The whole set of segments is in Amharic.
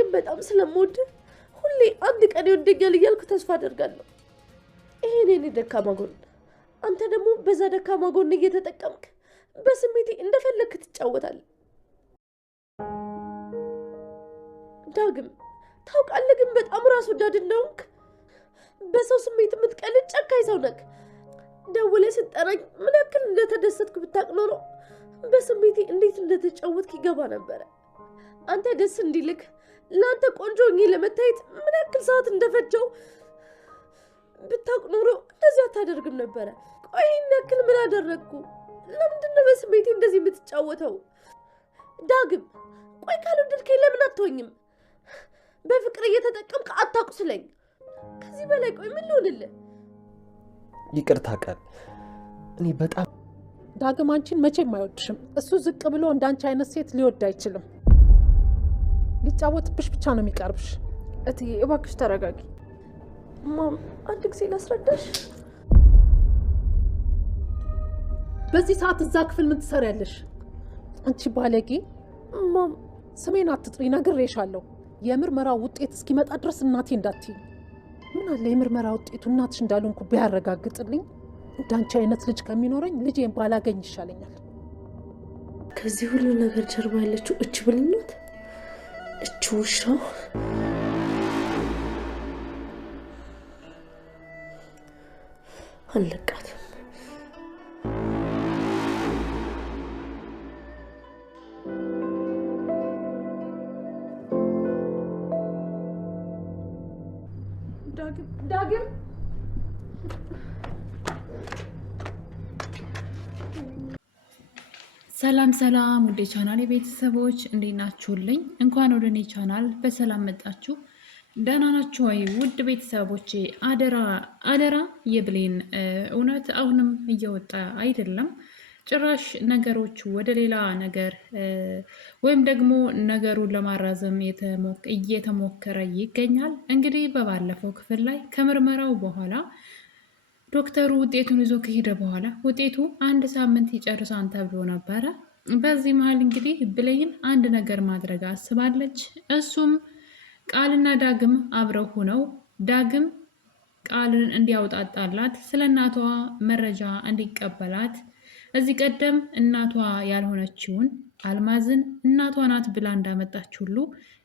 ግን በጣም ስለምወድ ሁሌ አንድ ቀን ይወደኛል እያልኩ ተስፋ አደርጋለሁ። ይሄ የኔ ደካማ ጎን፣ አንተ ደግሞ በዛ ደካማ ጎን እየተጠቀምክ በስሜቴ እንደፈለግክ ትጫወታለህ። ዳግም ታውቃለህ ግን በጣም ራስ ወዳድ እንደሆንክ፣ በሰው ስሜት የምትቀልድ ጨካኝ ሰው ነህ። ደውለህ ስትጠራኝ ምን ያክል እንደተደሰትኩ ብታውቅ ኖሮ በስሜቴ እንዴት እንደተጫወትክ ይገባ ነበረ። አንተ ደስ እንዲልክ ለአንተ ቆንጆ ሆኜ ለመታየት ምን ያክል ሰዓት እንደፈጀው ብታውቅ ኖሮ እንደዚህ አታደርግም ነበረ። ቆይ ይህን ያክል ምን አደረግኩ? ለምንድነው በስሜቴ እንደዚህ የምትጫወተው? ዳግም ቆይ ካልወደድከኝ ለምን አትሆኝም? በፍቅር እየተጠቀምክ አታቁስለኝ። ከዚህ በላይ ቆይ ምን ልሆንልህ? ይቅርታ ቃል፣ እኔ በጣም ዳግም አንቺን መቼም አይወድሽም። እሱ ዝቅ ብሎ እንዳንቺ አይነት ሴት ሊወድ አይችልም። ሊጫወትብሽ ብቻ ነው የሚቀርብሽ። እትዬ እባክሽ ተረጋጊ። ማም አንድ ጊዜ ላስረዳሽ። በዚህ ሰዓት እዛ ክፍል ምን ትሰሪያለሽ? አንቺ ባለጌ! ማም ስሜን አትጥሪ፣ ነግሬሻለሁ። የምርመራ ውጤት እስኪመጣ ድረስ እናቴ እንዳትዪ። ምን አለ የምርመራ ውጤቱ እናትሽ እንዳልሆንኩ ቢያረጋግጥልኝ። እንዳንቺ አይነት ልጅ ከሚኖረኝ ልጄን ባላገኝ ይሻለኛል። ከዚህ ሁሉ ነገር ጀርባ ያለችው እች ብልናት፣ እች ውሻ። አለቃትም። ዳግም ሰላም ሰላም፣ ወደ ቻናል ቤተሰቦች እንዴት ናችሁልኝ? እንኳን ወደ እኔ ቻናል በሰላም መጣችሁ። ደህና ናችሁ ወይ? ውድ ቤተሰቦቼ አደራ አደራ፣ የብሌን እውነት አሁንም እየወጣ አይደለም። ጭራሽ ነገሮች ወደ ሌላ ነገር ወይም ደግሞ ነገሩን ለማራዘም እየተሞከረ ይገኛል። እንግዲህ በባለፈው ክፍል ላይ ከምርመራው በኋላ ዶክተሩ ውጤቱን ይዞ ከሄደ በኋላ ውጤቱ 1 ሳምንት ይጨርሳን ተብሎ ነበረ። በዚህ መሀል እንግዲህ ብሌን አንድ ነገር ማድረግ አስባለች። እሱም ቃልና ዳግም አብረው ሆነው ዳግም ቃልን እንዲያውጣጣላት፣ ስለ እናቷ መረጃ እንዲቀበላት፣ እዚህ ቀደም እናቷ ያልሆነችውን አልማዝን እናቷ ናት ብላ እንዳመጣች ሁሉ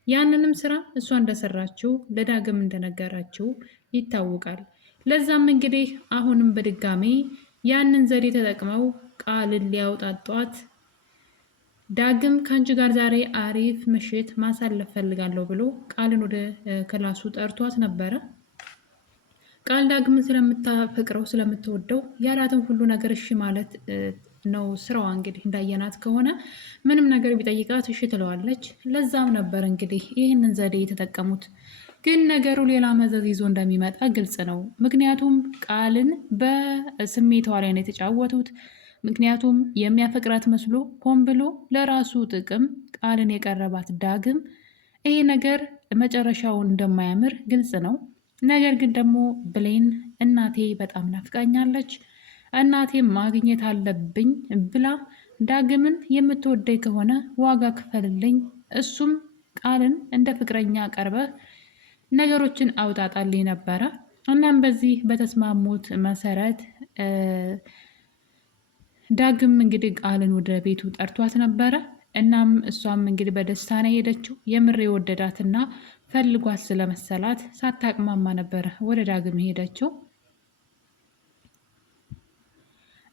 ያንንም ስራ እሷ እንደሰራችው ለዳግም እንደነገራችው ይታወቃል። ለዛም እንግዲህ አሁንም በድጋሚ ያንን ዘዴ ተጠቅመው ቃልን ሊያውጣጧት፣ ዳግም ከአንቺ ጋር ዛሬ አሪፍ ምሽት ማሳለፍ ፈልጋለሁ ብሎ ቃልን ወደ ክላሱ ጠርቷት ነበረ። ቃል ዳግምን ስለምታፈቅረው ስለምትወደው ያላትን ሁሉ ነገር እሺ ማለት ነው ስራዋ። እንግዲህ እንዳየናት ከሆነ ምንም ነገር ቢጠይቃት እሺ ትለዋለች። ለዛም ነበር እንግዲህ ይህንን ዘዴ የተጠቀሙት። ግን ነገሩ ሌላ መዘዝ ይዞ እንደሚመጣ ግልጽ ነው። ምክንያቱም ቃልን በስሜቷ ላይ ነው የተጫወቱት። ምክንያቱም የሚያፈቅራት መስሎ ሆን ብሎ ለራሱ ጥቅም ቃልን የቀረባት ዳግም ይሄ ነገር መጨረሻውን እንደማያምር ግልጽ ነው። ነገር ግን ደግሞ ብሌን እናቴ በጣም ናፍቃኛለች፣ እናቴ ማግኘት አለብኝ ብላ ዳግምን የምትወደኝ ከሆነ ዋጋ ክፈልልኝ፣ እሱም ቃልን እንደ ፍቅረኛ ቀርበህ ነገሮችን አውጣጣልኝ ነበረ። እናም በዚህ በተስማሙት መሰረት ዳግም እንግዲህ ቃልን ወደ ቤቱ ጠርቷት ነበረ። እናም እሷም እንግዲህ በደስታ ነው የሄደችው። የምር የወደዳትና ፈልጓት ስለመሰላት ሳታቅማማ ነበረ ወደ ዳግም ሄደችው።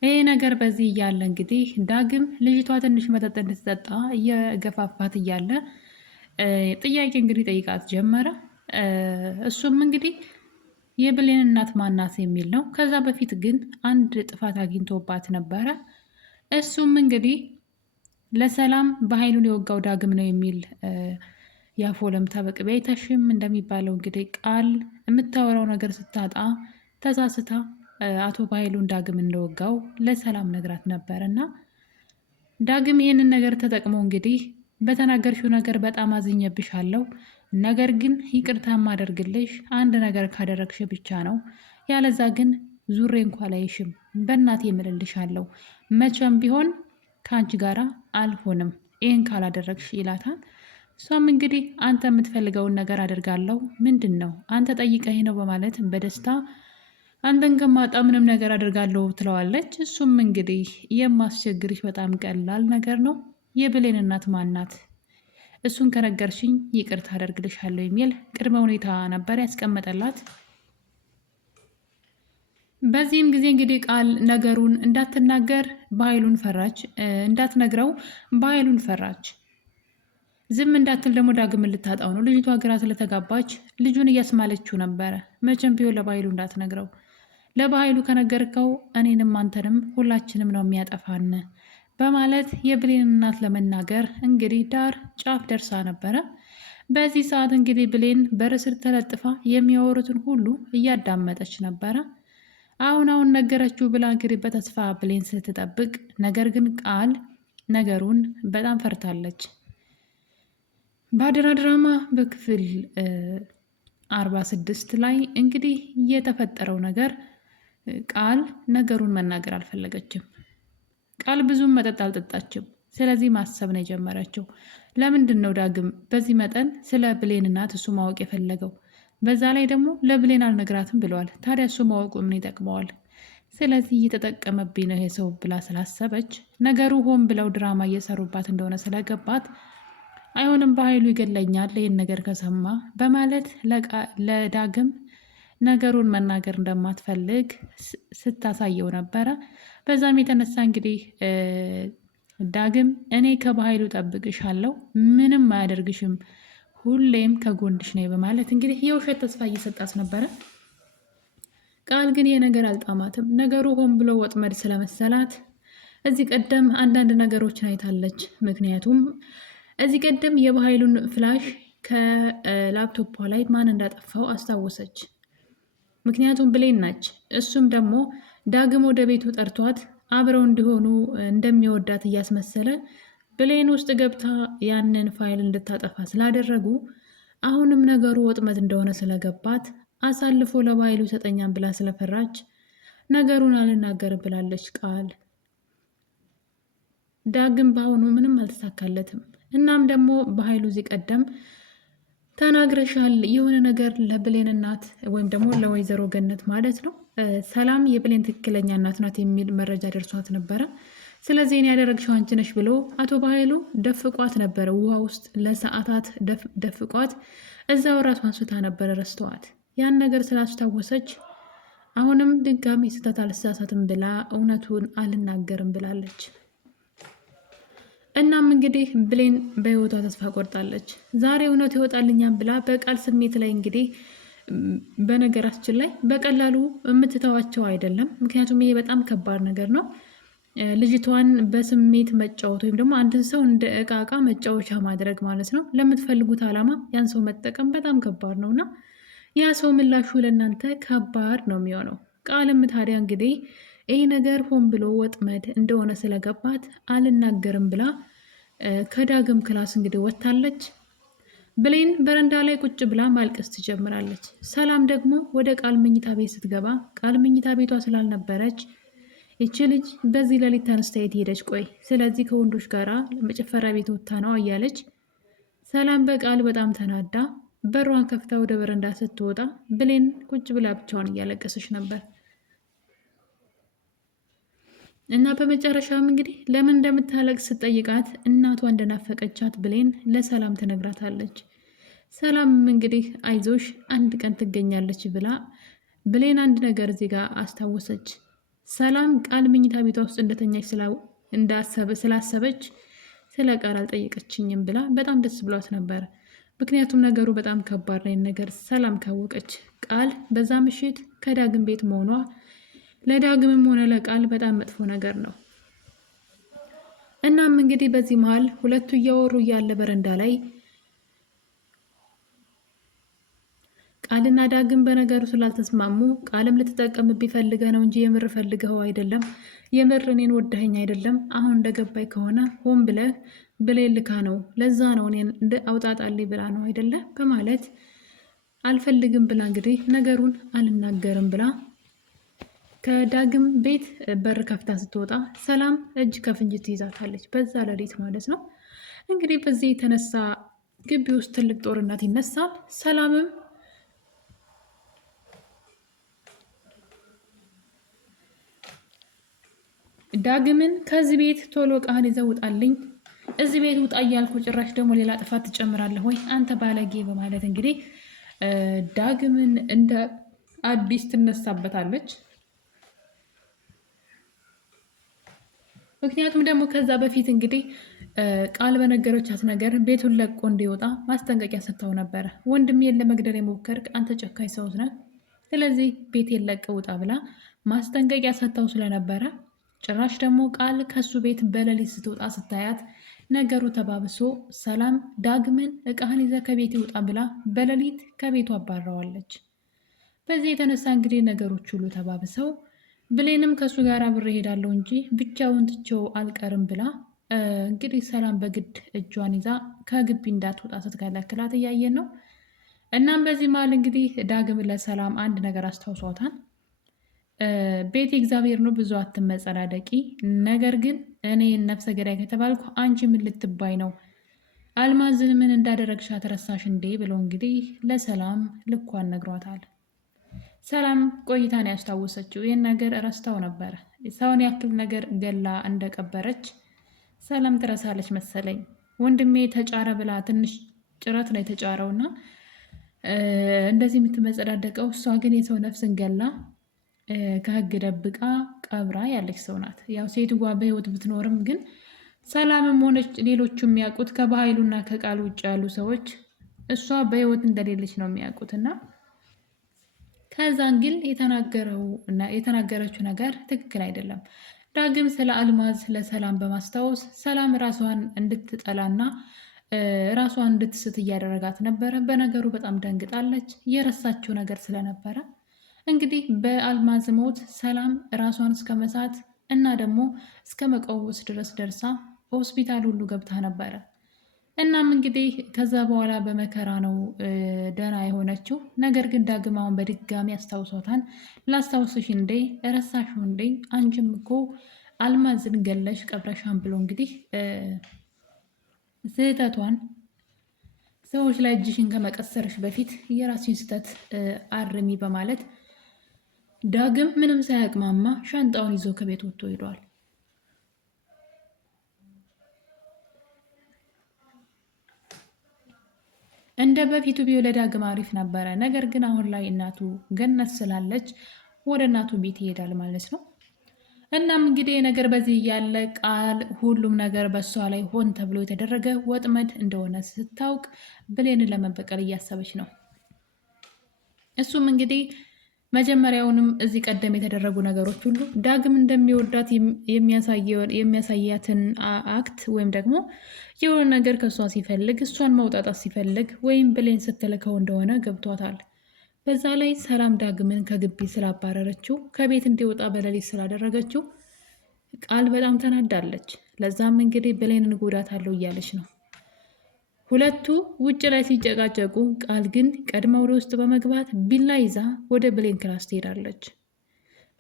ይሄ ነገር በዚህ እያለ እንግዲህ ዳግም ልጅቷ ትንሽ መጠጥ እንድትጠጣ እየገፋፋት እያለ ጥያቄ እንግዲህ ጠይቃት ጀመረ። እሱም እንግዲህ የብሌን እናት ማናት የሚል ነው። ከዛ በፊት ግን አንድ ጥፋት አግኝቶባት ነበረ። እሱም እንግዲህ ለሰላም በኃይሉን የወጋው ዳግም ነው የሚል ያፎ ለምታ በቅቤ አይተሽም እንደሚባለው እንግዲህ ቃል የምታወራው ነገር ስታጣ ተሳስታ አቶ በኃይሉን ዳግም እንደወጋው ለሰላም ነግራት ነበር። እና ዳግም ይህንን ነገር ተጠቅሞ እንግዲህ በተናገርሽው ነገር በጣም አዝኜብሻለሁ፣ ነገር ግን ይቅርታ ማደርግልሽ አንድ ነገር ካደረግሽ ብቻ ነው፣ ያለዛ ግን ዙሬ እንኳ ላይሽም፣ በእናቴ እምልልሻለሁ፣ መቼም ቢሆን ከአንቺ ጋራ አልሆንም ይህን ካላደረግሽ ይላታል። እሷም እንግዲህ አንተ የምትፈልገውን ነገር አድርጋለሁ፣ ምንድን ነው አንተ ጠይቀኝ ነው በማለት በደስታ አንተን ከማጣ ምንም ነገር አድርጋለሁ ትለዋለች። እሱም እንግዲህ የማስቸግርሽ በጣም ቀላል ነገር ነው፣ የብሌን እናት ማናት? እሱን ከነገርሽኝ ይቅርታ አደርግልሻለሁ የሚል ቅድመ ሁኔታ ነበር ያስቀመጠላት። በዚህም ጊዜ እንግዲህ ቃል ነገሩን እንዳትናገር በኃይሉን ፈራች፣ እንዳትነግረው በኃይሉን ፈራች። ዝም እንዳትል ደግሞ ዳግም ልታጣው ነው። ልጅቷ ግራ ስለተጋባች ልጁን እያስማለችው ነበረ። መቼም ቢሆን ለባህሉ እንዳትነግረው፣ ለባህሉ ከነገርከው እኔንም አንተንም ሁላችንም ነው የሚያጠፋን በማለት የብሌን እናት ለመናገር እንግዲህ ዳር ጫፍ ደርሳ ነበረ። በዚህ ሰዓት እንግዲህ ብሌን በር ስር ተለጥፋ የሚያወሩትን ሁሉ እያዳመጠች ነበረ። አሁን ነገረችው ብላ እንግዲህ በተስፋ ብሌን ስትጠብቅ፣ ነገር ግን ቃል ነገሩን በጣም ፈርታለች። በአደራ ድራማ በክፍል 46 ላይ እንግዲህ የተፈጠረው ነገር ቃል ነገሩን መናገር አልፈለገችም። ቃል ብዙም መጠጥ አልጠጣችም። ስለዚህ ማሰብ ነው የጀመረችው። ለምንድን ነው ዳግም በዚህ መጠን ስለ ብሌን እናት እሱ ማወቅ የፈለገው? በዛ ላይ ደግሞ ለብሌን አልነግራትም ብለዋል። ታዲያ እሱ ማወቁ ምን ይጠቅመዋል? ስለዚህ እየተጠቀመብኝ ነው ይሄ ሰው ብላ ስላሰበች ነገሩ ሆን ብለው ድራማ እየሰሩባት እንደሆነ ስለገባት አይሆንም በኃይሉ ይገለኛል ይህን ነገር ከሰማ በማለት ለዳግም ነገሩን መናገር እንደማትፈልግ ስታሳየው ነበረ። በዛም የተነሳ እንግዲህ ዳግም እኔ ከባህሉ ጠብቅሻለሁ፣ ምንም አያደርግሽም፣ ሁሌም ከጎንሽ ነኝ በማለት እንግዲህ የውሸት ተስፋ እየሰጣት ነበረ። ቃል ግን ይሄ ነገር አልጣማትም። ነገሩ ሆን ብሎ ወጥመድ ስለመሰላት እዚህ ቀደም አንዳንድ ነገሮችን አይታለች። ምክንያቱም እዚህ ቀደም የባህሉን ፍላሽ ከላፕቶፖ ላይ ማን እንዳጠፋው አስታወሰች። ምክንያቱም ብሌን ናች። እሱም ደግሞ ዳግም ወደ ቤቱ ጠርቷት አብረው እንዲሆኑ እንደሚወዳት እያስመሰለ ብሌን ውስጥ ገብታ ያንን ፋይል እንድታጠፋ ስላደረጉ አሁንም ነገሩ ወጥመድ እንደሆነ ስለገባት አሳልፎ ለባህሉ ሰጠኛን ብላ ስለፈራች ነገሩን አልናገርም ብላለች ቃል። ዳግም በአሁኑ ምንም አልተሳካለትም። እናም ደግሞ በኃይሉ እዚህ ቀደም ተናግረሻል የሆነ ነገር ለብሌን እናት ወይም ደግሞ ለወይዘሮ ገነት ማለት ነው ሰላም የብሌን ትክክለኛ እናት ናት የሚል መረጃ ደርሷት ነበረ። ስለዚህ እኔ ያደረግሽው አንቺ ነሽ ብሎ አቶ በኃይሉ ደፍቋት ነበረ። ውሃ ውስጥ ለሰዓታት ደፍቋት እዛው ራሷን ስታ ነበረ ረስተዋት። ያን ነገር ስላስታወሰች አሁንም ድጋሚ ስህተት አልሳሳትም ብላ እውነቱን አልናገርም ብላለች። እናም እንግዲህ ብሌን በህይወቷ ተስፋ ቆርጣለች። ዛሬ እውነቱ ይወጣልኛም ብላ በቃል ስሜት ላይ እንግዲህ በነገራችን ላይ በቀላሉ የምትተዋቸው አይደለም። ምክንያቱም ይሄ በጣም ከባድ ነገር ነው። ልጅቷን በስሜት መጫወት ወይም ደግሞ አንድን ሰው እንደ እቃ መጫወቻ ማድረግ ማለት ነው። ለምትፈልጉት ዓላማ ያን ሰው መጠቀም በጣም ከባድ ነው እና ያ ሰው ምላሹ ለእናንተ ከባድ ነው የሚሆነው። ቃልም ታዲያ እንግዲህ ይህ ነገር ሆን ብሎ ወጥመድ እንደሆነ ስለገባት አልናገርም ብላ ከዳግም ክላስ እንግዲህ ወጥታለች። ብሌን በረንዳ ላይ ቁጭ ብላ ማልቀስ ትጀምራለች። ሰላም ደግሞ ወደ ቃል መኝታ ቤት ስትገባ ቃል መኝታ ቤቷ ስላልነበረች ይቺ ልጅ በዚህ ሌሊት ተነስታ የት ሄደች? ቆይ ስለዚህ ከወንዶች ጋራ መጨፈሪያ ቤት ወጥታ ነው እያለች ሰላም በቃል በጣም ተናዳ በሯን ከፍታ ወደ በረንዳ ስትወጣ ብሌን ቁጭ ብላ ብቻዋን እያለቀሰች ነበር። እና በመጨረሻም እንግዲህ ለምን እንደምታለቅስ ስትጠይቃት እናቷ እንደናፈቀቻት ብሌን ለሰላም ትነግራታለች። ሰላም እንግዲህ አይዞሽ አንድ ቀን ትገኛለች ብላ ብሌን አንድ ነገር እዚህ ጋር አስታወሰች። ሰላም ቃል መኝታ ቤቷ ውስጥ እንደተኛች ስላሰበች ስለ ቃል አልጠየቀችኝም ብላ በጣም ደስ ብሏት ነበር። ምክንያቱም ነገሩ በጣም ከባድ ነው። ነገር ሰላም ካወቀች ቃል በዛ ምሽት ከዳግም ቤት መሆኗ ለዳግምም ሆነ ለቃል በጣም መጥፎ ነገር ነው። እናም እንግዲህ በዚህ መሀል ሁለቱ እያወሩ እያለ በረንዳ ላይ ቃልና ዳግም በነገሩ ስላልተስማሙ ቃልም ልትጠቀምብኝ ፈልገህ ነው እንጂ የምር ፈልገው አይደለም፣ የምር እኔን ወደኸኝ አይደለም፣ አሁን እንደገባኝ ከሆነ ሆን ብለህ ብሌን ልካ ነው፣ ለዛ ነው እኔን እንደ አውጣጣልኝ ብላ ነው አይደለ በማለት አልፈልግም ብላ እንግዲህ ነገሩን አልናገርም ብላ ከዳግም ቤት በር ከፍታ ስትወጣ ሰላም እጅ ከፍንጅ ትይዛታለች። በዛ ሌሊት ማለት ነው። እንግዲህ በዚህ የተነሳ ግቢ ውስጥ ትልቅ ጦርነት ይነሳል። ሰላምም ዳግምን ከዚህ ቤት ቶሎ ቃል ይዘህ ውጣልኝ፣ እዚህ ቤት ውጣ እያልኩ ጭራሽ ደግሞ ሌላ ጥፋት ትጨምራለህ ወይ አንተ ባለጌ በማለት እንግዲህ ዳግምን እንደ አዲስ ትነሳበታለች። ምክንያቱም ደግሞ ከዛ በፊት እንግዲህ ቃል በነገሮቻት ነገር ቤቱን ለቆ እንዲወጣ ማስጠንቀቂያ ሰጥተው ነበረ። ወንድሜን ለመግደል የሞከርክ አንተ ጨካኝ ሰው ነህ፣ ስለዚህ ቤቴን ለቀህ ውጣ ብላ ማስጠንቀቂያ ሰጥተው ስለነበረ ጭራሽ ደግሞ ቃል ከሱ ቤት በሌሊት ስትወጣ ስታያት ነገሩ ተባብሶ ሰላም ዳግምን እቃህን ይዘህ ከቤት ይውጣ ብላ በሌሊት ከቤቱ አባረዋለች። በዚህ የተነሳ እንግዲህ ነገሮች ሁሉ ተባብሰው ብሌንም ከእሱ ጋር አብሬ እሄዳለሁ እንጂ ብቻውን ትቼው አልቀርም ብላ እንግዲህ ሰላም በግድ እጇን ይዛ ከግቢ እንዳትወጣ ስትከለክላት እያየን ነው። እናም በዚህ መሀል እንግዲህ ዳግም ለሰላም አንድ ነገር አስታውሷታል። ቤት እግዚአብሔር ነው፣ ብዙ አትመጸዳደቂ። ነገር ግን እኔ ነፍሰ ገዳይ ከተባልኩ አንቺ ምን ልትባይ ነው? አልማዝን ምን እንዳደረግሻት ረሳሽ እንዴ? ብለው እንግዲህ ለሰላም ልኳን ነግሯታል። ሰላም ቆይታን ያስታወሰችው ይህን ነገር ረስታው ነበረ። ሰውን ያክል ነገር ገላ እንደቀበረች ሰላም ትረሳለች መሰለኝ። ወንድሜ ተጫረ ብላ ትንሽ ጭረት ነው የተጫረውና እንደዚህ የምትመጸዳደቀው እሷ ግን የሰው ነፍስን ገላ ከህግ ደብቃ ቀብራ ያለች ሰው ናት። ያው ሴትዋ በህይወት ብትኖርም ግን ሰላምም ሆነች ሌሎቹ የሚያውቁት ከባህሉና ከቃል ውጭ ያሉ ሰዎች እሷ በህይወት እንደሌለች ነው የሚያውቁት። እና ከዛን ግን የተናገረችው ነገር ትክክል አይደለም። ዳግም ስለ አልማዝ ለሰላም በማስታወስ ሰላም ራሷን እንድትጠላና ራሷን እንድትስት እያደረጋት ነበረ። በነገሩ በጣም ደንግጣለች፣ የረሳችው ነገር ስለነበረ እንግዲህ በአልማዝ ሞት ሰላም ራሷን እስከ መሳት እና ደግሞ እስከ መቀወስ ድረስ ደርሳ ሆስፒታል ሁሉ ገብታ ነበረ። እናም እንግዲህ ከዛ በኋላ በመከራ ነው ደህና የሆነችው። ነገር ግን ዳግም አሁን በድጋሚ አስታውሷታል። ላስታውስሽ እንዴ ረሳሽው እንዴ? አንቺም እኮ አልማዝን ገለሽ ቀብረሻን ብሎ እንግዲህ ስህተቷን ሰዎች ላይ እጅሽን ከመቀሰርሽ በፊት የራስሽን ስህተት አርሚ በማለት ዳግም ምንም ሳያቅማማ ሻንጣውን ይዞ ከቤት ወጥቶ ሄዷል። እንደ በፊቱ ቢሆን ለዳግም አሪፍ ነበረ። ነገር ግን አሁን ላይ እናቱ ገነት ስላለች ወደ እናቱ ቤት ይሄዳል ማለት ነው። እናም እንግዲህ ነገር በዚህ እያለ ቃል ሁሉም ነገር በእሷ ላይ ሆን ተብሎ የተደረገ ወጥመድ እንደሆነ ስታውቅ ብሌንን ለመበቀል እያሰበች ነው። እሱም እንግዲህ መጀመሪያውንም እዚህ ቀደም የተደረጉ ነገሮች ሁሉ ዳግም እንደሚወዳት የሚያሳያትን አክት ወይም ደግሞ የሆነ ነገር ከእሷ ሲፈልግ እሷን መውጣጣት ሲፈልግ ወይም ብሌን ስትልከው እንደሆነ ገብቷታል። በዛ ላይ ሰላም ዳግምን ከግቢ ስላባረረችው ከቤት እንዲወጣ በሌሊት ስላደረገችው ቃል በጣም ተናዳለች። ለዛም እንግዲህ ብሌንን እጎዳታለሁ እያለች ነው። ሁለቱ ውጭ ላይ ሲጨቃጨቁ ቃል ግን ቀድማ ወደ ውስጥ በመግባት ቢላ ይዛ ወደ ብሌን ክላስ ትሄዳለች።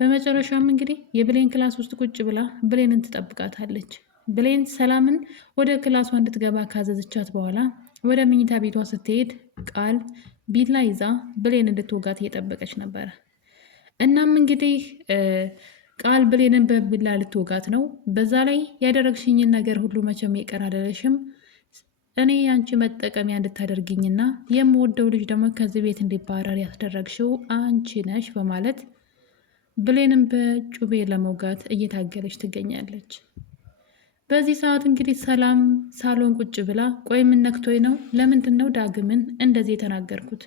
በመጨረሻም እንግዲህ የብሌን ክላስ ውስጥ ቁጭ ብላ ብሌንን ትጠብቃታለች። ብሌን ሰላምን ወደ ክላሷ እንድትገባ ካዘዘቻት በኋላ ወደ መኝታ ቤቷ ስትሄድ ቃል ቢላ ይዛ ብሌን እንድትወጋት እየጠበቀች ነበረ። እናም እንግዲህ ቃል ብሌንን በቢላ ልትወጋት ነው። በዛ ላይ ያደረግሽኝን ነገር ሁሉ መቼም ይቀር አይደለሽም፣ እኔ አንቺ መጠቀሚያ እንድታደርግኝና የምወደው ልጅ ደግሞ ከዚህ ቤት እንዲባረር ያስደረግሽው አንቺ ነሽ በማለት ብሌንን በጩቤ ለመውጋት እየታገለች ትገኛለች። በዚህ ሰዓት እንግዲህ ሰላም ሳሎን ቁጭ ብላ ቆይ ምን ነክቶኝ ነው? ለምንድን ነው ዳግምን እንደዚህ የተናገርኩት?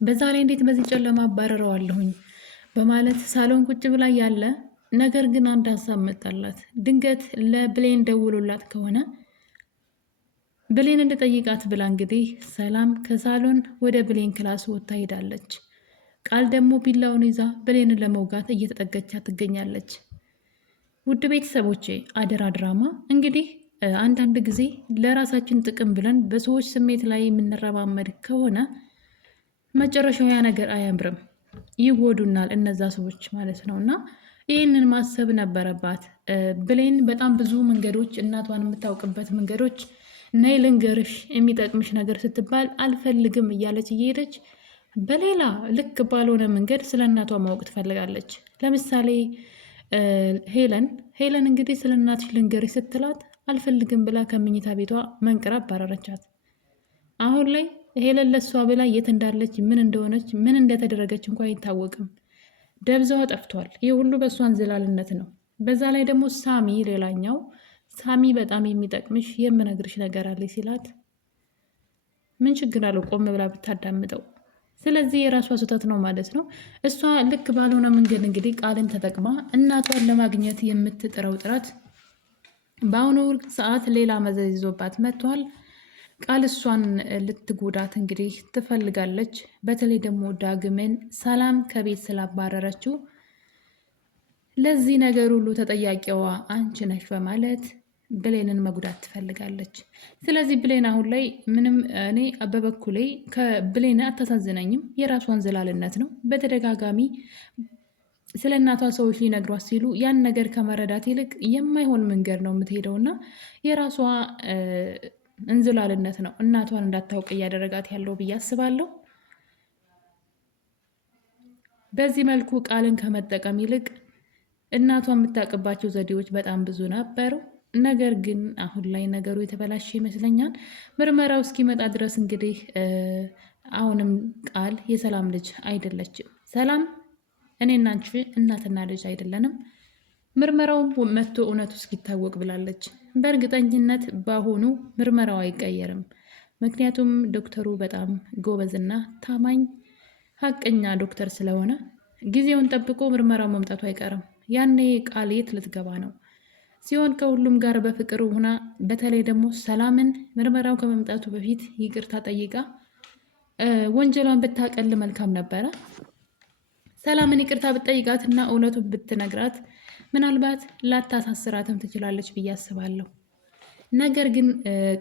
በዛ ላይ እንዴት በዚህ ጨለማ አባረረዋለሁኝ? በማለት ሳሎን ቁጭ ብላ ያለ ነገር ግን አንድ ሀሳብ መጣላት። ድንገት ለብሌን ደውሎላት ከሆነ ብሌን እንድጠይቃት ብላ እንግዲህ ሰላም ከሳሎን ወደ ብሌን ክላስ ወጥታ ሄዳለች። ቃል ደግሞ ቢላውን ይዛ ብሌንን ለመውጋት እየተጠገቻት ትገኛለች። ውድ ቤተሰቦቼ አደራ ድራማ እንግዲህ አንዳንድ ጊዜ ለራሳችን ጥቅም ብለን በሰዎች ስሜት ላይ የምንረማመድ ከሆነ መጨረሻው ያ ነገር አያምርም፣ ይጎዱናል እነዛ ሰዎች ማለት ነው። እና ይህንን ማሰብ ነበረባት ብሌን። በጣም ብዙ መንገዶች እናቷን የምታውቅበት መንገዶች ነይ ልንገርሽ የሚጠቅምሽ ነገር ስትባል አልፈልግም እያለች እየሄደች በሌላ ልክ ባልሆነ መንገድ ስለ እናቷ ማወቅ ትፈልጋለች። ለምሳሌ ሄለን እንግዲህ ስለ እናትሽ ልንገርሽ ስትላት አልፈልግም ብላ ከምኝታ ቤቷ መንቅራ አባረረቻት። አሁን ላይ ሄለን ለሷ ብላ የት እንዳለች ምን እንደሆነች ምን እንደተደረገች እንኳን አይታወቅም። ደብዛዋ ጠፍቷል። ይህ ሁሉ በእሷ እንዝላልነት ነው። በዛ ላይ ደግሞ ሌላኛው ሳሚ በጣም የሚጠቅምሽ የምነግርሽ ነገር አለ ሲላት ምን ችግር አለው ቆም ብላ ብታዳምጠው። ስለዚህ የራሷ ስህተት ነው ማለት ነው። እሷ ልክ ባልሆነ መንገድ እንግዲህ ቃልን ተጠቅማ እናቷን ለማግኘት የምትጥረው ጥረት በአሁኑ ሰዓት ሌላ መዘዝ ይዞባት መጥቷል። ቃል እሷን ልትጎዳት እንግዲህ ትፈልጋለች። በተለይ ደግሞ ዳግምን ሰላም ከቤት ስላባረረችው ለዚህ ነገር ሁሉ ተጠያቂዋ አንቺ ነሽ በማለት ብሌንን መጉዳት ትፈልጋለች። ስለዚህ ብሌን አሁን ላይ ምንም እኔ በበኩሌ ከብሌን አታሳዝነኝም። የራሷን ዘላልነት ነው። በተደጋጋሚ ስለ እናቷ ሰዎች ሊነግሯት ሲሉ ያን ነገር ከመረዳት ይልቅ የማይሆን መንገድ ነው የምትሄደው እና የራሷ እንዝላልነት ነው እናቷን እንዳታውቅ እያደረጋት ያለው ብዬ አስባለሁ። በዚህ መልኩ ቃልን ከመጠቀም ይልቅ እናቷ የምታውቅባቸው ዘዴዎች በጣም ብዙ ነበሩ። ነገር ግን አሁን ላይ ነገሩ የተበላሸ ይመስለኛል። ምርመራው እስኪመጣ ድረስ እንግዲህ አሁንም ቃል የሰላም ልጅ አይደለችም። ሰላም እኔና አንቺ እናትና ልጅ አይደለንም፣ ምርመራው መጥቶ እውነቱ እስኪታወቅ ብላለች። በእርግጠኝነት በአሁኑ ምርመራው አይቀየርም። ምክንያቱም ዶክተሩ በጣም ጎበዝና ታማኝ ሀቀኛ ዶክተር ስለሆነ ጊዜውን ጠብቆ ምርመራው መምጣቱ አይቀርም። ያኔ ቃል የት ልትገባ ነው ሲሆን ከሁሉም ጋር በፍቅር ሆና በተለይ ደግሞ ሰላምን ምርመራው ከመምጣቱ በፊት ይቅርታ ጠይቃ ወንጀሏን ብታቀል መልካም ነበረ። ሰላምን ይቅርታ ብትጠይቃትና እውነቱን ብትነግራት ምናልባት ላታሳስራትም ትችላለች ብዬ አስባለሁ። ነገር ግን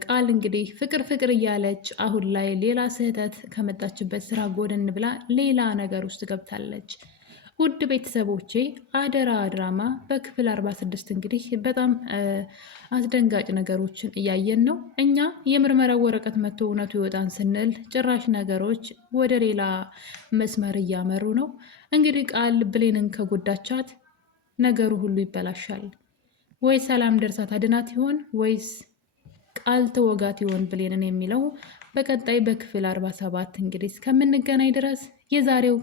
ቃል እንግዲህ ፍቅር እያለች አሁን ላይ ሌላ ስህተት ከመጣችበት ስራ ጎደን ብላ ሌላ ነገር ውስጥ ገብታለች። ውድ ቤተሰቦቼ አደራ ድራማ በክፍል 46 እንግዲህ በጣም አስደንጋጭ ነገሮችን እያየን ነው። እኛ የምርመራው ወረቀት መጥቶ እውነቱ ይወጣን ስንል ጭራሽ ነገሮች ወደ ሌላ መስመር እያመሩ ነው። እንግዲህ ቃል ብሌንን ከጎዳቻት ነገሩ ሁሉ ይበላሻል። ወይ ሰላም ደርሳ ታድናት ይሆን ወይስ ቃል ተወጋት ይሆን ብሌንን የሚለው በቀጣይ በክፍል 47 እንግዲህ እስከምንገናኝ ድረስ የዛሬው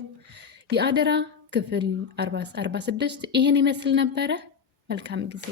የአደራ ክፍል 46 ይህን ይመስል ነበረ። መልካም ጊዜ